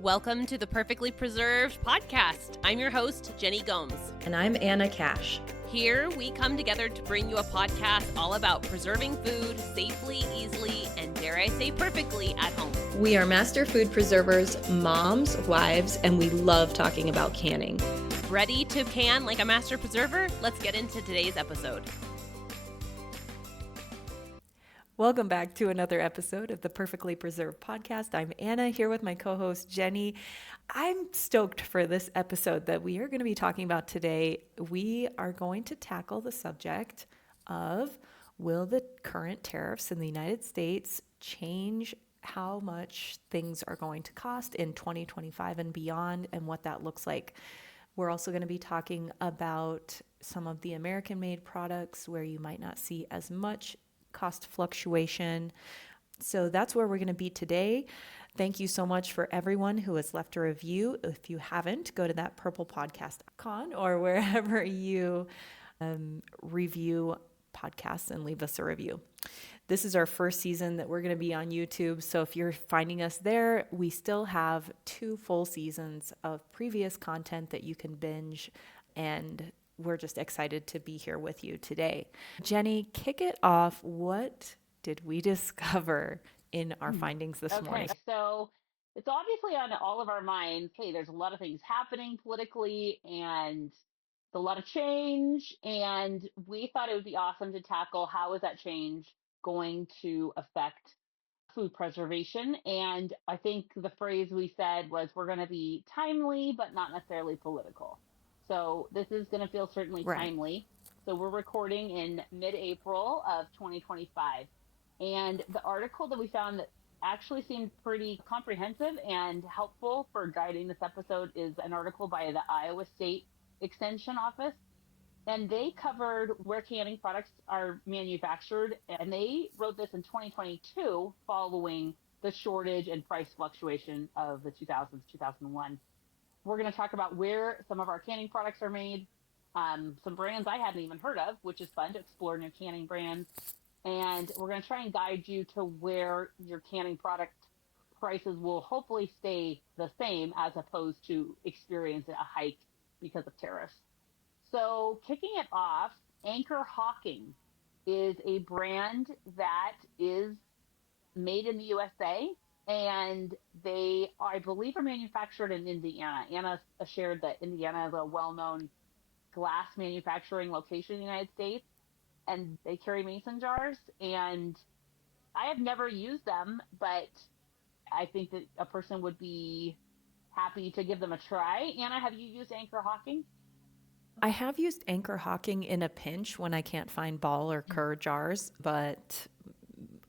Welcome to the Perfectly Preserved podcast. I'm your host, Jenny Gomes. And I'm Anna Cash. Here we come together to bring you a podcast all about preserving food safely, easily, and dare I say perfectly at home. We are master food preservers, moms, wives, and we love talking about canning. Ready to can like a master preserver? Let's get into today's episode. Welcome back to another episode of the Perfectly Preserved podcast. I'm Anna here with my co-host Jenny. I'm stoked for this episode that we are going to be talking about today. We are going to tackle the subject of, will the current tariffs in the United States change how much things are going to cost in 2025 and beyond, and what that looks like? We're also going to be talking about some of the American-made products where you might not see as much cost fluctuation. So that's where we're going to be today. Thank you so much for everyone who has left a review. If you haven't, go to that purple podcast icon or wherever you review podcasts and leave us a review. This is our first season that we're going to be on YouTube. So if you're finding us there, we still have 2 full seasons of previous content that you can binge, and we're just excited to be here with you today. Jenny, kick it off. What did we discover in our findings this morning? So it's obviously on all of our minds. Hey, there's a lot of things happening politically and a lot of change. And we thought it would be awesome to tackle how is that change going to affect food preservation. And I think the phrase we said was we're going to be timely, but not necessarily political. So this is going to feel certainly timely. So we're recording in mid-April of 2025. And the article that we found that actually seemed pretty comprehensive and helpful for guiding this episode is an article by the Iowa State Extension Office. And they covered where canning products are manufactured. And they wrote this in 2022 following the shortage and price fluctuation of the 2000s, 2001. We're going to talk about where some of our canning products are made, some brands I hadn't even heard of, which is fun to explore new canning brands. And we're going to try and guide you to where your canning product prices will hopefully stay the same as opposed to experience a hike because of tariffs. So kicking it off, Anchor Hawking is a brand that is made in the USA. And they, I believe, are manufactured in Indiana. Anna shared that Indiana is a well-known glass manufacturing location in the United States, and they carry mason jars. And I have never used them, but I think that a person would be happy to give them a try. Anna, have you used Anchor Hawking? I have used Anchor Hawking in a pinch when I can't find ball or cur jars, but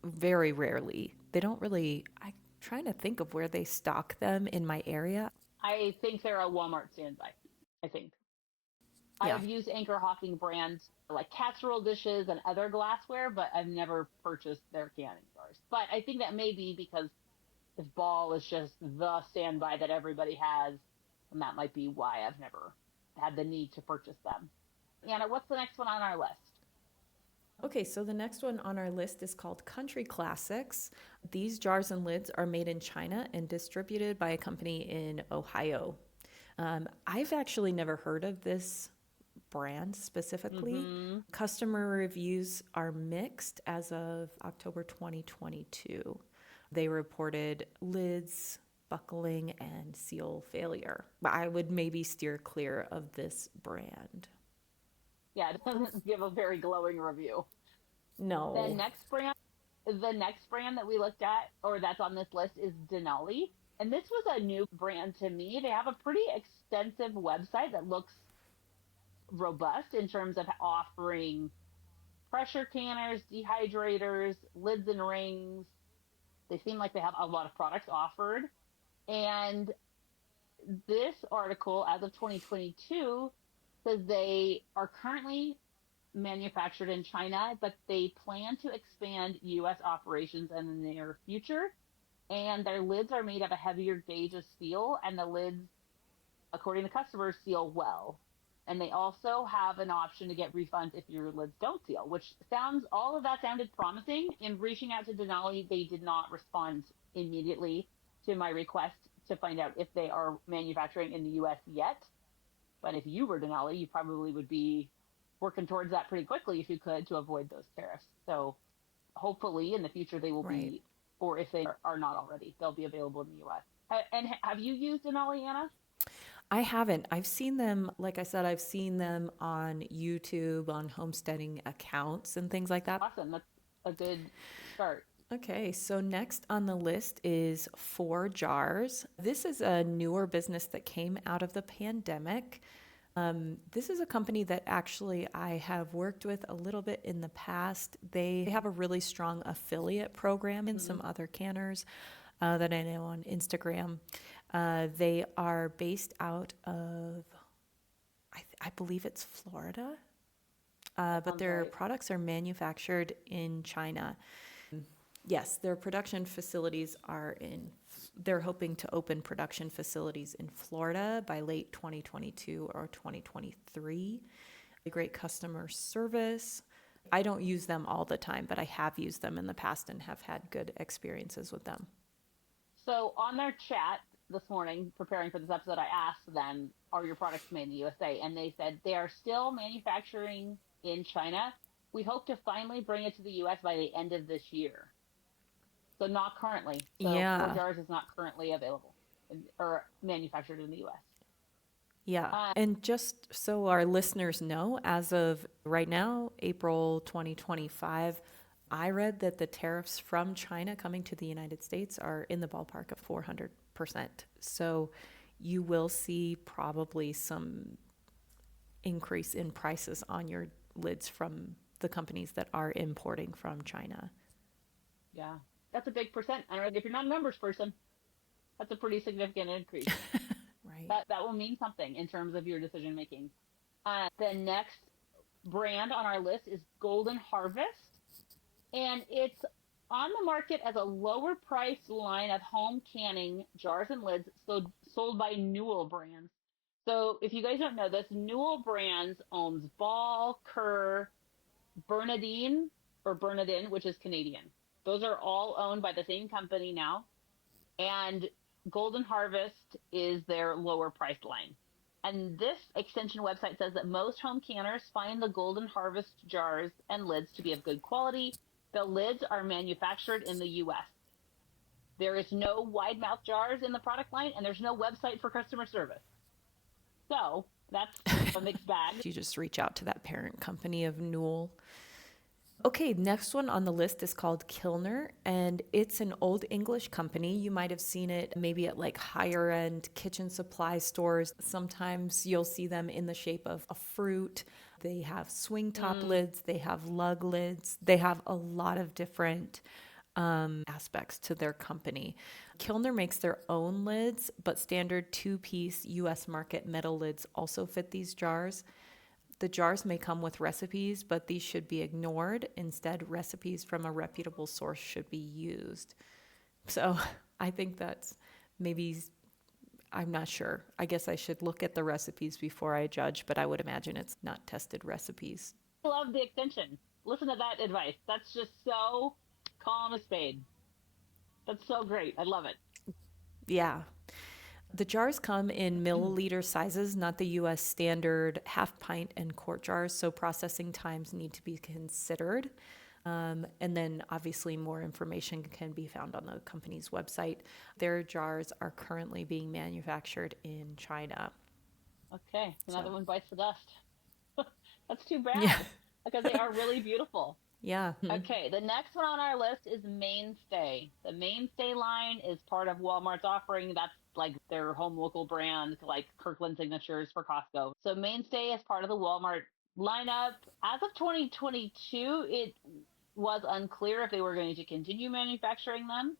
very rarely. They don't really, I'm trying to think of where they stock them in my area. I think they're a Walmart standby, I think. Yeah. I've used Anchor Hawking brands like casserole dishes and other glassware, but I've never purchased their canning jars. But I think that may be because if ball is just the standby that everybody has, and that might be why I've never had the need to purchase them. Anna, what's the next one on our list? Okay, so the next one on our list is called Country Classics. These jars and lids are made in China and distributed by a company in Ohio. I've actually never heard of this brand specifically. Customer reviews are mixed as of October 2022. They reported lids, buckling, and seal failure. But I would maybe steer clear of this brand. Yeah, it doesn't give a very glowing review. No. The next brand that we looked at, or that's on this list, is Denali. And this was a new brand to me. They have a pretty extensive website that looks robust in terms of offering pressure canners, dehydrators, lids and rings. They seem like they have a lot of products offered. And this article, as of 2022, says they are currently manufactured in China, but they plan to expand U.S. operations in the near future. And their lids are made of a heavier gauge of steel, and the lids, according to customers, seal well. And they also have an option to get refunds if your lids don't seal, which all of that sounded promising. In reaching out to Denali, they did not respond immediately to my request to find out if they are manufacturing in the US yet. But if you were Denali, you probably would be working towards that pretty quickly if you could to avoid those tariffs. So hopefully in the future they will Right. be, or if they are not already, they'll be available in the US. And have you used Denali, Anna? I haven't. I've seen them, like I said, I've seen them on YouTube, on homesteading accounts and things like that. Awesome. That's a good start. Okay, so next on the list is 4Jars. This is a newer business that came out of the pandemic. This is a company that actually I have worked with a little bit in the past. They have a really strong affiliate program in some other canners that I know on Instagram. They are based out of, I believe it's Florida, but their products are manufactured in China. Yes, their production facilities are they're hoping to open production facilities in Florida by late 2022 or 2023. A great customer service. I don't use them all the time, but I have used them in the past and have had good experiences with them. So on their chat this morning, preparing for this episode, I asked them, are your products made in the USA? And they said they are still manufacturing in China. We hope to finally bring it to the US by the end of this year. So not currently. So 4Jars is not currently available or manufactured in the US. Yeah. And just so our listeners know, as of right now, April 2025, I read that the tariffs from China coming to the United States are in the ballpark of 400%. So you will see probably some increase in prices on your lids from the companies that are importing from China. Yeah, that's a big percent. I don't know if you're not a numbers person, that's a pretty significant increase. Right. That will mean something in terms of your decision making. The next brand on our list is Golden Harvest, and it's on the market as a lower priced line of home canning jars and lids sold by Newell Brands. So if you guys don't know this, Newell Brands owns Ball, Kerr, Bernardine, which is Canadian. Those are all owned by the same company now. And Golden Harvest is their lower priced line. And this extension website says that most home canners find the Golden Harvest jars and lids to be of good quality. The lids are manufactured in the US. There is no wide mouth jars in the product line, and there's no website for customer service. So that's a mixed bag. You just reach out to that parent company of Newell. Okay, next one on the list is called Kilner, and it's an old English company. You might have seen it maybe at like higher end kitchen supply stores. Sometimes you'll see them in the shape of a fruit. They have swing top lids, they have lug lids, they have a lot of different aspects to their company. Kilner makes their own lids, but standard two-piece US market metal lids also fit these jars. The jars may come with recipes, but these should be ignored. Instead, recipes from a reputable source should be used. So I think that's maybe, I'm not sure. I guess I should look at the recipes before I judge, but I would imagine it's not tested recipes. I love the extension. Listen to that advice. That's just so calm as spade. That's so great. I love it. Yeah. The jars come in milliliter sizes, not the US standard half pint and quart jars, so processing times need to be considered. And then obviously more information can be found on the company's website. Their jars are currently being manufactured in China. Okay, another one bites the dust. That's too bad, Yeah. because they are really beautiful. Yeah. Okay, the next one on our list is Mainstay. The Mainstay line is part of Walmart's offering. That's like their home local brand, like Kirkland Signatures for Costco. So Mainstay is part of the Walmart lineup. As of 2022, it was unclear if they were going to continue manufacturing them,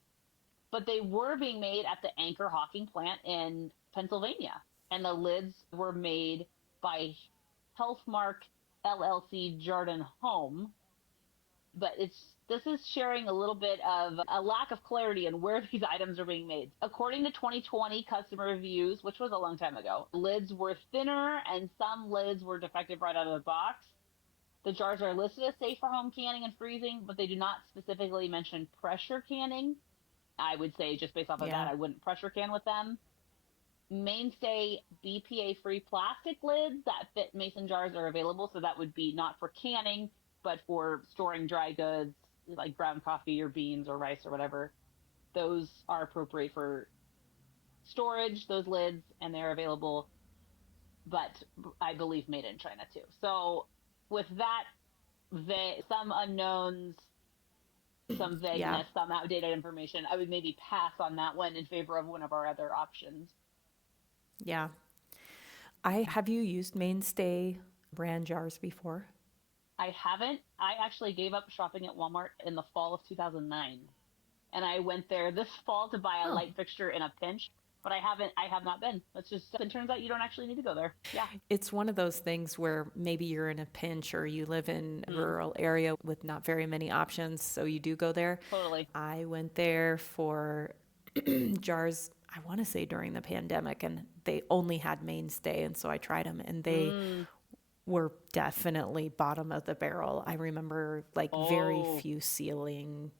but they were being made at the Anchor Hawking plant in Pennsylvania. And the lids were made by Healthmark LLC Jardin Home. But this is sharing a little bit of a lack of clarity on where these items are being made. According to 2020 customer reviews, which was a long time ago, lids were thinner and some lids were defective right out of the box. The jars are listed as safe for home canning and freezing, but they do not specifically mention pressure canning. I would say just based off of that, Yeah. I wouldn't pressure can with them. Mainstay BPA-free plastic lids that fit mason jars are available. So that would be not for canning, but for storing dry goods like ground coffee or beans or rice or whatever. Those are appropriate for storage, those lids, and they're available, but I believe made in China too. So with that, some unknowns, some Yeah. vagueness, some outdated information, I would maybe pass on that one in favor of one of our other options. Yeah. Have you used Mainstay brand jars before? I haven't. I actually gave up shopping at Walmart in the fall of 2009. And I went there this fall to buy a Oh. light fixture in a pinch, but I have not been. That's just, it turns out you don't actually need to go there. Yeah. It's one of those things where maybe you're in a pinch or you live in a Mm, rural area with not very many options, so you do go there. totally. I went there for jars, I want to say during the pandemic, and they only had Mainstay, and so I tried them, and they Mm. were definitely bottom of the barrel. I remember like very Oh, few sealing.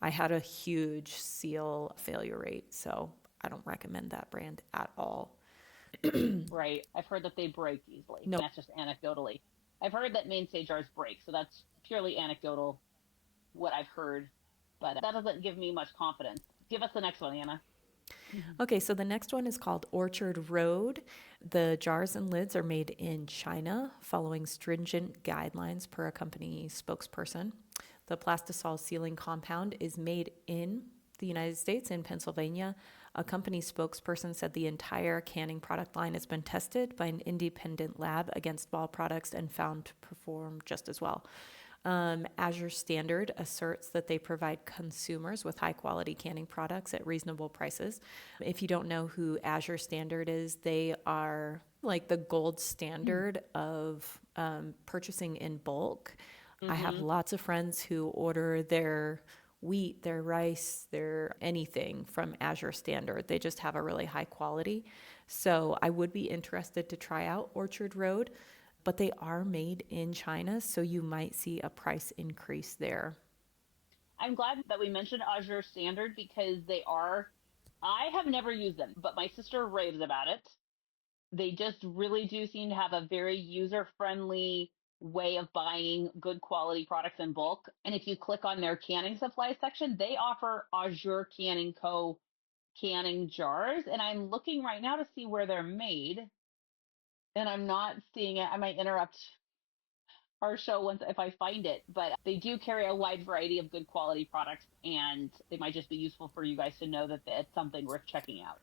I had a huge seal failure rate, so I don't recommend that brand at all. right. I've heard that they break easily. No. And that's just anecdotally. I've heard that mainstay jars break, so that's purely anecdotal, what I've heard. But that doesn't give me much confidence. Give us the next one, Anna. Okay, so the next one is called Orchard Road. The jars and lids are made in China, following stringent guidelines per a company spokesperson. The plastisol sealing compound is made in the United States, in Pennsylvania. A company spokesperson said the entire canning product line has been tested by an independent lab against ball products and found to perform just as well. Azure Standard asserts that they provide consumers with high quality canning products at reasonable prices. If you don't know who Azure Standard is, they are like the gold standard of purchasing in bulk. I have Mm-hmm. lots of friends who order their wheat, their rice, their anything from Azure Standard. They just have a really high quality. So I would be interested to try out Orchard Road, but they are made in China, so you might see a price increase there. I'm glad that we mentioned Azure Standard because they are, I have never used them, but my sister raves about it. They just really do seem to have a very user friendly way of buying good quality products in bulk. And if you click on their canning supplies section, they offer Azure Canning Co. canning jars. And I'm looking right now to see where they're made, and I'm not seeing it. I might interrupt our show once if I find it, but they do carry a wide variety of good quality products, and they might just be useful for you guys to know that it's something worth checking out.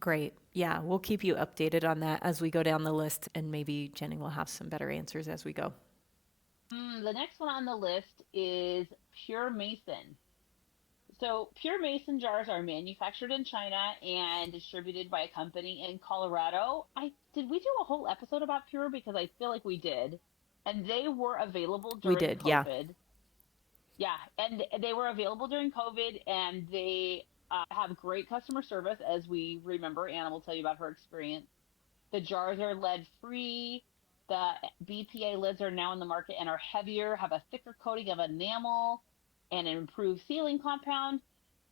Great. Yeah, we'll keep you updated on that as we go down the list, and maybe Jenny will have some better answers as we go. The next one on the list is Pure Mason. So, Pure Mason jars are manufactured in China and distributed by a company in Colorado. I did we do a whole episode about Pure, because I feel like we did. And they were available We during did, yeah. COVID. Yeah, and they were available during COVID, and they have great customer service, as we remember. Anna will tell you about her experience. The jars are lead free. The BPA lids are now in the market and are heavier, have a thicker coating of enamel, and an improved sealing compound.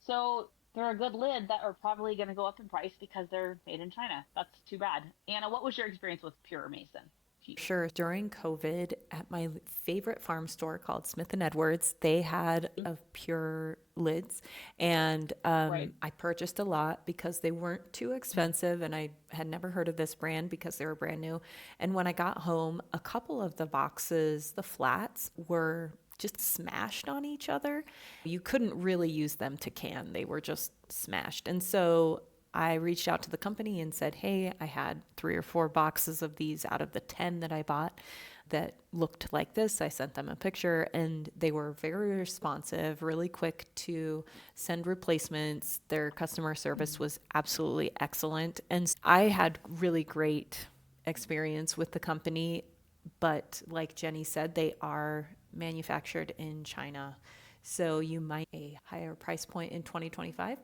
So they're a good lid that are probably going to go up in price because they're made in China. That's too bad. Anna, what was your experience with Pure Mason? Sure. During COVID, at my favorite farm store called Smith and Edwards, they had of Pure lids, and Right. I purchased a lot because they weren't too expensive, and I had never heard of this brand because they were brand new. And when I got home, a couple of the boxes, the flats, were just smashed on each other. You couldn't really use them to can; they were just smashed, and so I reached out to the company and said, hey, I had 3 or 4 boxes of these out of the 10 that I bought that looked like this. I sent them a picture, and they were very responsive, really quick to send replacements. Their customer service was absolutely excellent. And I had really great experience with the company. But like Jenny said, they are manufactured in China. So you might a higher price point in 2025.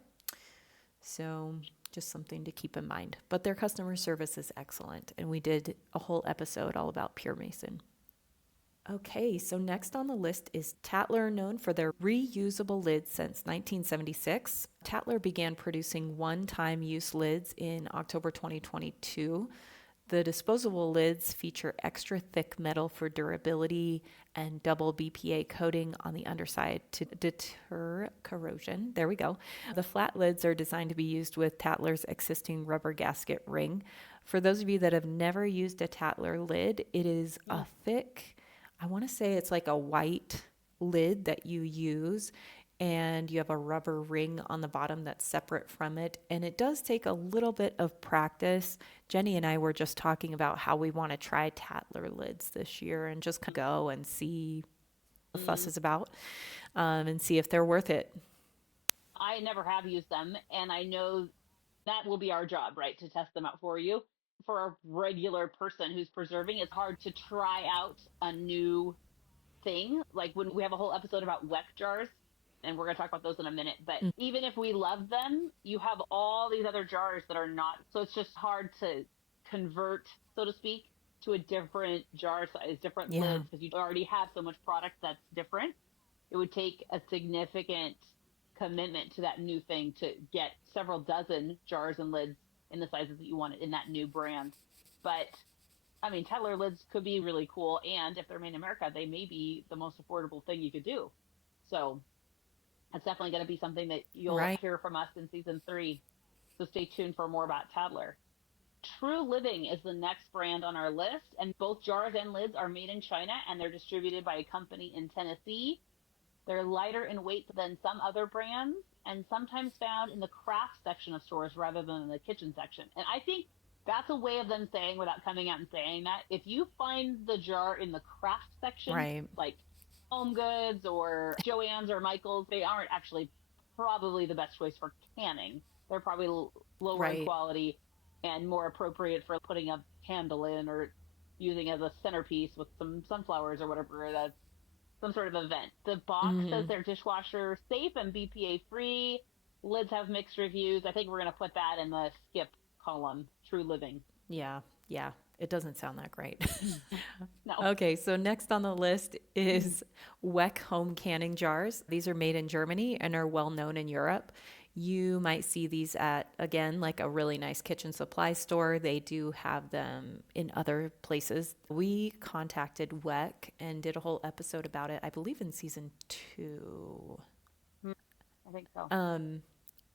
So just something to keep in mind. But their customer service is excellent. And we did a whole episode all about Pure Mason. Okay, so next on the list is Tatler, known for their reusable lids since 1976. Tatler began producing one-time use lids in October 2022. The disposable lids feature extra thick metal for durability and double BPA coating on the underside to deter corrosion. There we go. The flat lids are designed to be used with Tatler's existing rubber gasket ring. For those of you that have never used a Tatler lid, it is a thick, I want to say it's like a white lid that you use, and you have a rubber ring on the bottom that's separate from it. And it does take a little bit of practice. Jenny and I were just talking about how we want to try Tatler lids this year and just go and see what the fuss is about, and see if they're worth it. I never have used them, and I know that will be our job, right? To test them out for you. For a regular person who's preserving, it's hard to try out a new thing. Like when we have a whole episode about WEC jars, and we're going to talk about those in a minute. But even if we love them, you have all these other jars that are not. So it's just hard to convert, so to speak, to a different jar size, different lids, because you already have so much product that's different. It would take a significant commitment to that new thing to get several dozen jars and lids in the sizes that you want in that new brand. But I mean, Tatler lids could be really cool, and if they're made in America, they may be the most affordable thing you could do. So that's definitely going to be something that you'll hear from us in season 3. So stay tuned for more about Tatler. True Living is the next brand on our list, and both jars and lids are made in China, and they're distributed by a company in Tennessee. They're lighter in weight than some other brands, and sometimes found in the craft section of stores rather than in the kitchen section. And I think that's a way of them saying, without coming out and saying that, if you find the jar in the craft section, like Home Goods or Joann's or Michael's, they aren't actually probably the best choice for canning. They're probably lower in quality and more appropriate for putting a candle in or using as a centerpiece with some sunflowers or whatever. That's some sort of event. The box says they're dishwasher safe and BPA free. Lids have mixed reviews. I think we're going to put that in the skip column. True Living. Yeah. It doesn't sound that great. No. Okay, so next on the list is WEC home canning jars. These are made in Germany and are well known in Europe. You might see these at, again, like a really nice kitchen supply store. They do have them in other places. We contacted WEC and did a whole episode about it, I believe in season 2. I think so.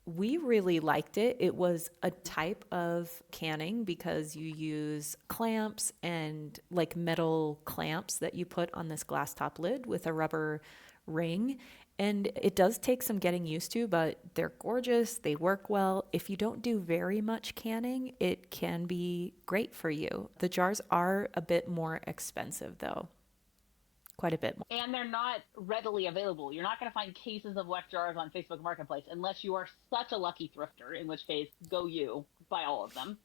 We really liked it. It was a type of canning because you use clamps and like metal clamps that you put on this glass top lid with a rubber ring. And it does take some getting used to, but they're gorgeous. They work well. If you don't do very much canning, it can be great for you. The jars are a bit more expensive though. Quite a bit more. And they're not readily available. You're not going to find cases of WEC jars on Facebook Marketplace unless you are such a lucky thrifter, in which case, go you, buy all of them.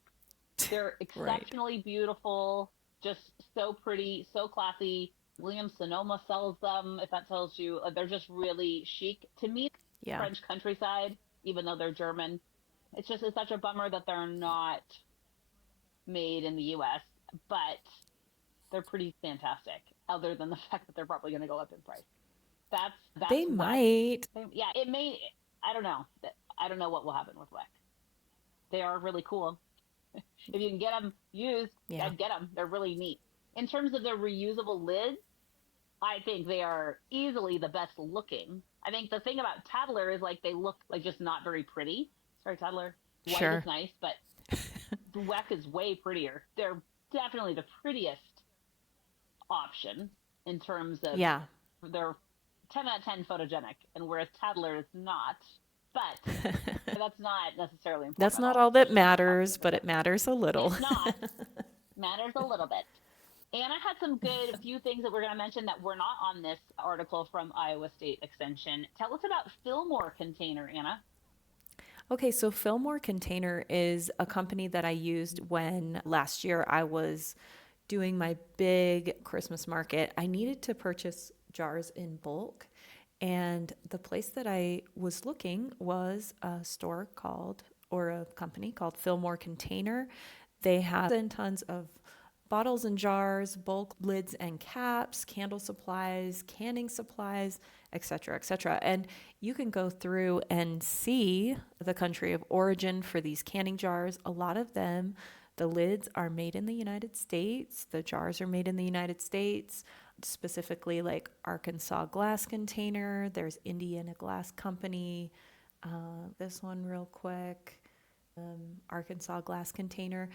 They're exceptionally beautiful, just so pretty, so classy. Williams Sonoma sells them, if that tells you. They're just really chic. To me, French countryside, even though they're German. It's such a bummer that they're not made in the U.S., but they're pretty fantastic, other than the fact that they're probably going to go up in price. That's they might. Yeah, it may. I don't know. I don't know what will happen with WEC. They are really cool. If you can get them used, I'd get them. They're really neat. In terms of their reusable lids, I think they are easily the best looking. I think the thing about Tatler is like they look like just not very pretty. Sorry, Tatler. White is nice, but the WEC is way prettier. They're definitely the prettiest option in terms of they're 10 out of 10 photogenic, and whereas Tatler is not. But that's not necessarily important. That's not all that matters, but it matters a little. It's not. Matters a little bit. Anna had a few things that we're going to mention that were not on this article from Iowa State Extension. Tell us about Fillmore Container, Anna. Okay, so Fillmore Container is a company that I used when last year I was doing my big Christmas market. I needed to purchase jars in bulk, and the place that I was looking was a company called Fillmore Container. They have tons of bottles and jars, bulk lids and caps, candle supplies, canning supplies, etc., etc. And you can go through and see the country of origin for these canning jars. A lot of them, the lids are made in the United States, the jars are made in the United States, specifically like Arkansas Glass Container, there's Indiana Glass Company, this one real quick, Arkansas Glass Container.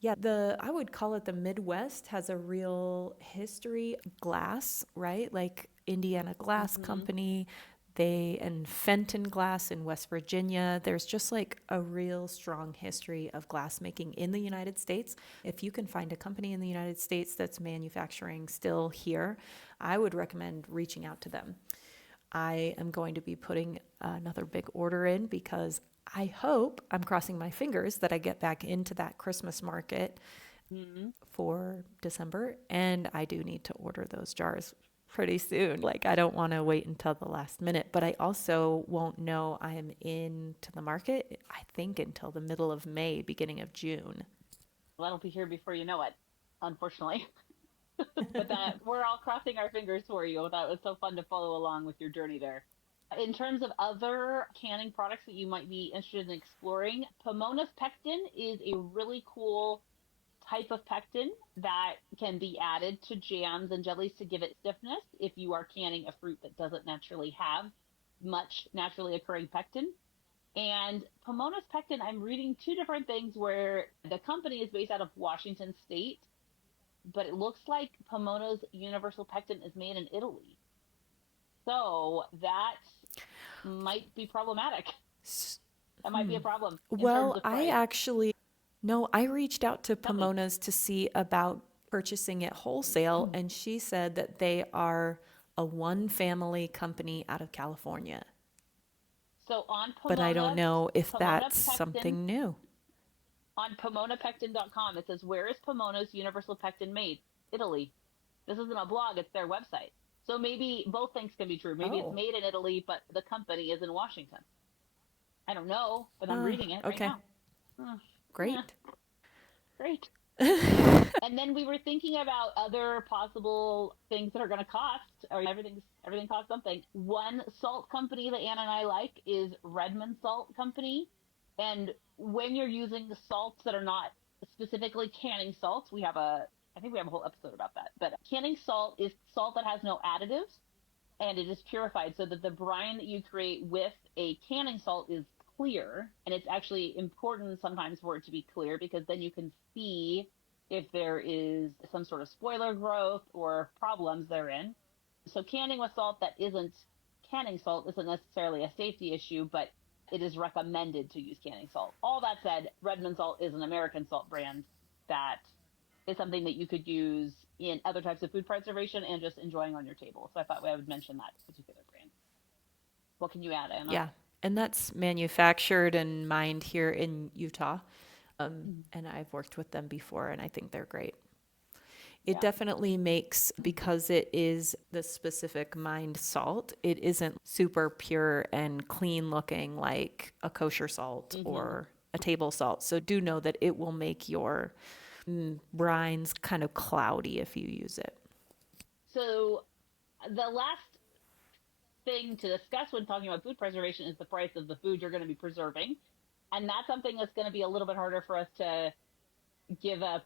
Yeah, I would call it the Midwest has a real history of glass, right? Like Indiana Glass Company, and Fenton Glass in West Virginia. There's just like a real strong history of glass making in the United States. If you can find a company in the United States that's manufacturing still here, I would recommend reaching out to them. I am going to be putting another big order in because I'm crossing my fingers that I get back into that Christmas market for December. And I do need to order those jars pretty soon. Like, I don't want to wait until the last minute, but I also won't know I am into the market, I think, until the middle of May, beginning of June. Well, that'll be here before you know it, unfortunately. But that we're all crossing our fingers for you. That was so fun to follow along with your journey there. In terms of other canning products that you might be interested in exploring, Pomona's pectin is a really cool type of pectin that can be added to jams and jellies to give it stiffness if you are canning a fruit that doesn't naturally have much naturally occurring pectin. And Pomona's pectin, I'm reading two different things where the company is based out of Washington State, but it looks like Pomona's universal pectin is made in Italy. So that might be problematic. That might be a problem. Well, I reached out to Pomona's to see about purchasing it wholesale, and she said that they are a one family company out of California. So on Pomona, but I don't know if that's Pectin, something new. On PomonaPectin.com, it says, where is Pomona's universal pectin made? Italy. This isn't a blog, it's their website. So maybe both things can be true. Maybe it's made in Italy, but the company is in Washington. I don't know, but I'm reading it right now. Great. Yeah. Great. And then we were thinking about other possible things that are going to cost, or everything costs something. One salt company that Anna and I like is Redmond Salt Company. And when you're using the salts that are not specifically canning salts, I think we have a whole episode about that. But canning salt is salt that has no additives, and it is purified so that the brine that you create with a canning salt is clear. And it's actually important sometimes for it to be clear because then you can see if there is some sort of spoiler growth or problems therein. So canning with salt that isn't canning salt isn't necessarily a safety issue, but it is recommended to use canning salt. All that said, Redmond Salt is an American salt brand that is something that you could use in other types of food preservation and just enjoying on your table. So I thought I would mention that particular brand. What can you add, Anna? Yeah, and that's manufactured and mined here in Utah. And I've worked with them before, and I think they're great. It definitely makes, because it is the specific mined salt, it isn't super pure and clean looking like a kosher salt or a table salt. So do know that it will make your brines kind of cloudy if you use it. So the last thing to discuss when talking about food preservation is the price of the food you're going to be preserving. And that's something that's going to be a little bit harder for us to give a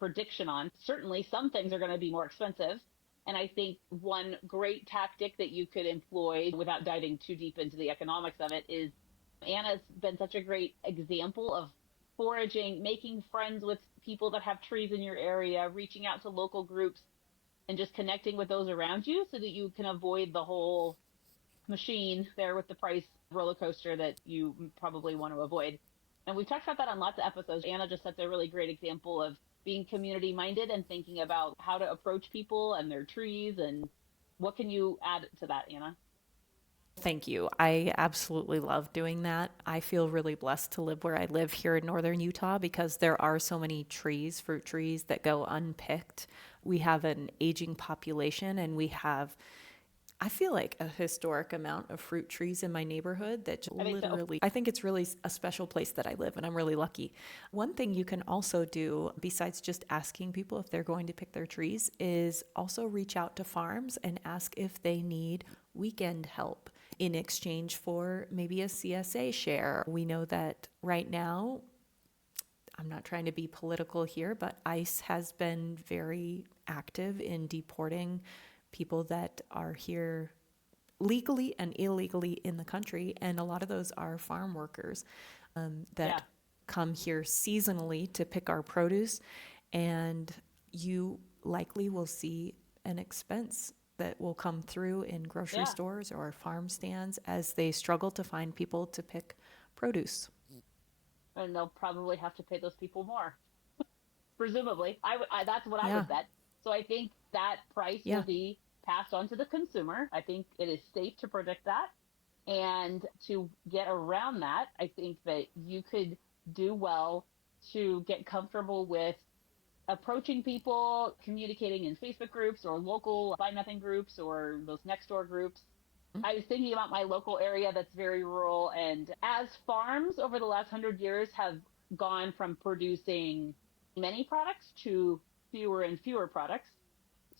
prediction on. Certainly, some things are going to be more expensive. And I think one great tactic that you could employ without diving too deep into the economics of it is Anna's been such a great example of foraging, making friends with people that have trees in your area, reaching out to local groups, and just connecting with those around you so that you can avoid the whole machine there with the price roller coaster that you probably want to avoid. And we've talked about that on lots of episodes. Anna just sets a really great example of being community minded and thinking about how to approach people and their trees. And what can you add to that, Anna? Thank you. I absolutely love doing that. I feel really blessed to live where I live here in northern Utah because there are so many trees, fruit trees, that go unpicked. We have an aging population, and we have I feel like a historic amount of fruit trees in my neighborhood that I think so. literally, I think it's really a special place that I live and I'm really lucky. One thing you can also do, besides just asking people if they're going to pick their trees, is also reach out to farms and ask if they need weekend help in exchange for maybe a CSA share. We know that right now, I'm not trying to be political here, but ICE has been very active in deporting people that are here legally and illegally in the country. And a lot of those are farm workers that Yeah. come here seasonally to pick our produce. And you likely will see an expense that will come through in grocery Yeah. stores or farm stands as they struggle to find people to pick produce. And they'll probably have to pay those people more, presumably. That's what I Yeah, would bet. So I think that price will yeah, be passed on to the consumer. I think it is safe to predict that. And to get around that, I think that you could do well to get comfortable with approaching people, communicating in Facebook groups or local Buy Nothing groups or those next door groups. I was thinking about my local area that's very rural, and as farms over the last 100 years have gone from producing many products to fewer and fewer products.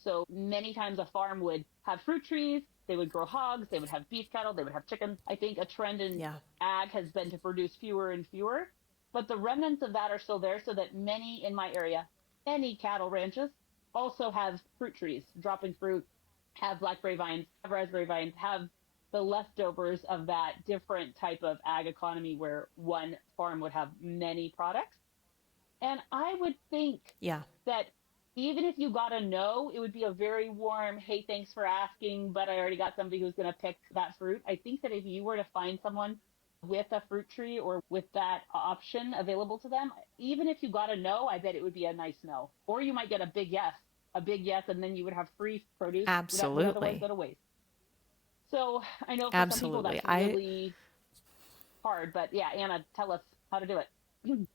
So many times a farm would have fruit trees, they would grow hogs, they would have beef cattle, they would have chickens. I think a trend in yeah, ag has been to produce fewer and fewer, but the remnants of that are still there so that many in my area, many cattle ranches also have fruit trees, dropping fruit, have blackberry vines, have raspberry vines, have the leftovers of that different type of ag economy where one farm would have many products. And I would think yeah. that even if you got a no, it would be a very warm, hey, thanks for asking, but I already got somebody who's going to pick that fruit. I think that if you were to find someone with a fruit tree or with that option available to them, even if you got a no, I bet it would be a nice no. Or you might get a big yes, and then you would have free produce that would otherwise go Absolutely. to waste. So I know for some people Absolutely. that's really hard, but yeah, Anna, tell us how to do it.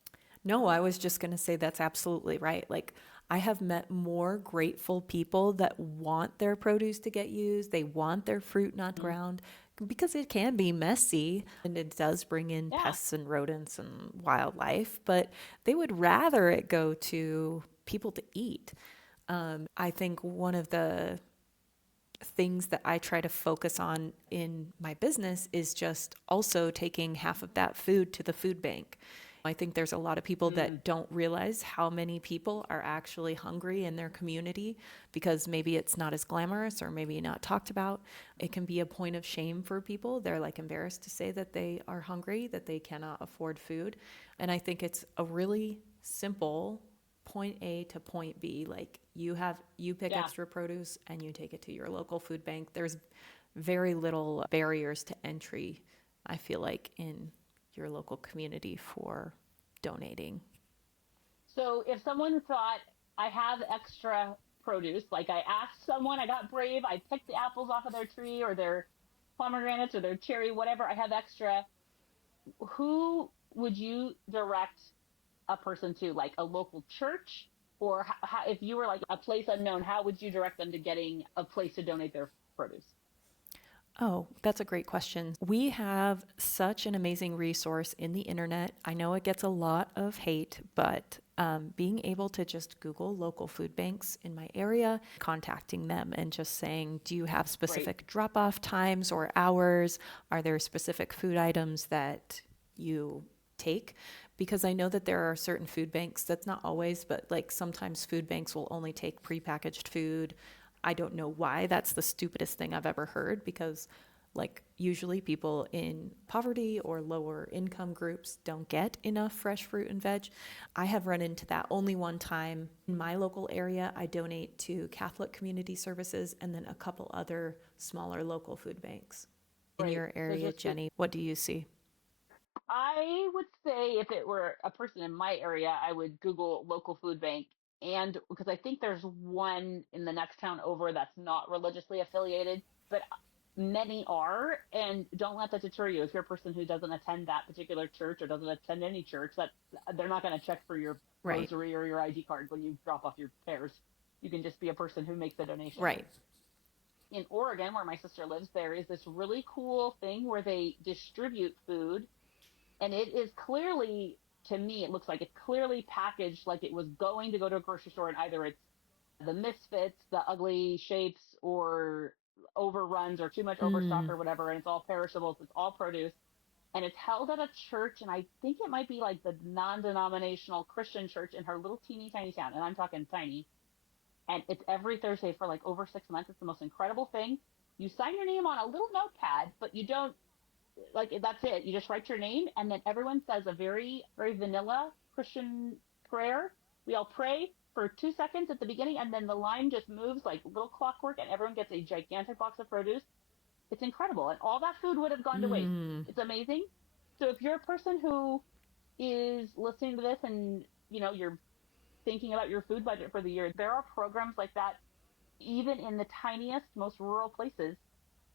No, I was just going to say that's absolutely right. Like, I have met more grateful people that want their produce to get used. They want their fruit not ground because it can be messy and it does bring in Yeah, pests and rodents and wildlife, but they would rather it go to people to eat. I think one of the things that I try to focus on in my business is just also taking half of that food to the food bank. I think there's a lot of people mm, that don't realize how many people are actually hungry in their community because maybe it's not as glamorous or maybe not talked about. It can be a point of shame for people. They're like embarrassed to say that they are hungry, that they cannot afford food. And I think it's a really simple point A to point B. Like you pick yeah. extra produce and you take it to your local food bank. There's very little barriers to entry, I feel like, in your local community for donating. So if someone thought I have extra produce, like I asked someone, I got brave, I picked the apples off of their tree or their pomegranates or their cherry, whatever, I have extra, who would you direct a person to? Like a local church? Or if you were like a place unknown, how would you direct them to getting a place to donate their produce? Oh, that's a great question. We have such an amazing resource in the internet. I know it gets a lot of hate, but being able to just Google local food banks in my area, contacting them and just saying, do you have Great. specific drop off times or hours? Are there specific food items that you take? Because I know that there are certain food banks, that's not always, but like sometimes food banks will only take prepackaged food. I don't know why. That's the stupidest thing I've ever heard because, like, usually people in poverty or lower income groups don't get enough fresh fruit and veg. I have run into that only one time. In my local area, I donate to Catholic Community Services and then a couple other smaller local food banks. In Great. your So area, just to Jenny, what do you see? I would say if it were a person in my area, I would Google local food bank. And because I think there's one in the next town over that's not religiously affiliated, but many are. And don't let that deter you. If you're a person who doesn't attend that particular church or doesn't attend any church, that they're not going to check for your Right, rosary or your ID card when you drop off your pears. You can just be a person who makes a donation. right. in Oregon, where my sister lives, there is this really cool thing where they distribute food, and it is clearly, to me, it looks like it's clearly packaged like it was going to go to a grocery store, and either it's the misfits, the ugly shapes, or overruns, or too much overstock, or whatever, and it's all perishables, it's all produce, and it's held at a church, and I think it might be like the non-denominational Christian church in her little teeny tiny town, and I'm talking tiny. And it's every Thursday for like over 6 months. It's the most incredible thing. You sign your name on a little notepad, but you don't, like, that's it. You just write your name, and then everyone says a very, very vanilla Christian prayer. We all pray for 2 seconds at the beginning, and then the line just moves like little clockwork, and everyone gets a gigantic box of produce. It's incredible. And all that food would have gone to waste. It's amazing. So if you're a person who is listening to this and, you're thinking about your food budget for the year, there are programs like that. Even in the tiniest, most rural places,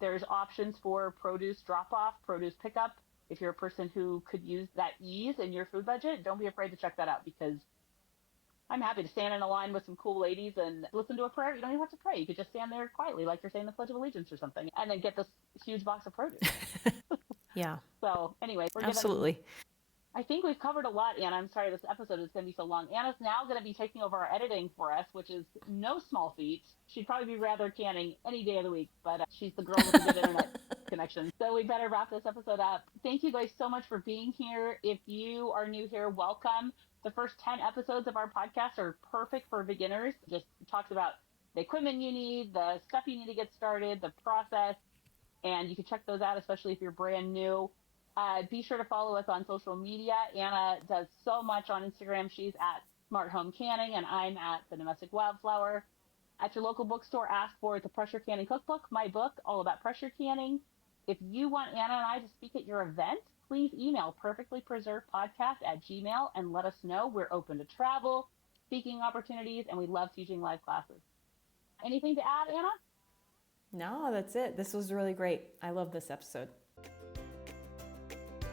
there's options for produce drop-off, produce pickup. If you're a person who could use that ease in your food budget, don't be afraid to check that out, because I'm happy to stand in a line with some cool ladies and listen to a prayer. You don't even have to pray. You could just stand there quietly like you're saying the Pledge of Allegiance or something, and then get this huge box of produce. Yeah. So anyway, Absolutely. I think we've covered a lot, Anna. I'm sorry this episode is going to be so long. Anna's now going to be taking over our editing for us, which is no small feat. She'd probably be rather canning any day of the week, but she's the girl with the good internet connection. So we better wrap this episode up. Thank you guys so much for being here. If you are new here, welcome. The first 10 episodes of our podcast are perfect for beginners. Just talks about the equipment you need, the stuff you need to get started, the process, and you can check those out, especially if you're brand new. Be sure to follow us on social media. Anna does so much on Instagram. She's at Smart Home Canning, and I'm at The Domestic Wildflower. At your local bookstore, ask for the Pressure Canning Cookbook, my book all about pressure canning. If you want Anna and I to speak at your event, please email perfectlypreservedpodcast@gmail.com and let us know. We're open to travel, speaking opportunities, and we love teaching live classes. Anything to add, Anna? No, that's it. This was really great. I love this episode.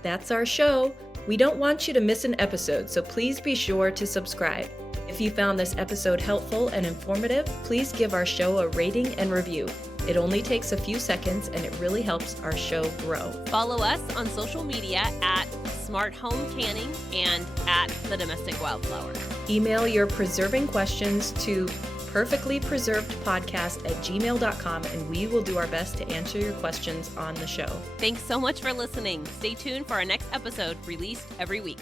That's our show. We don't want you to miss an episode, so please be sure to subscribe. If you found this episode helpful and informative, please give our show a rating and review. It only takes a few seconds, and it really helps our show grow. Follow us on social media at Smart Home Canning and at The Domestic Wildflower. Email your preserving questions to perfectlypreservedpodcast@gmail.com, and we will do our best to answer your questions on the show. Thanks so much for listening. Stay tuned for our next episode, released every week.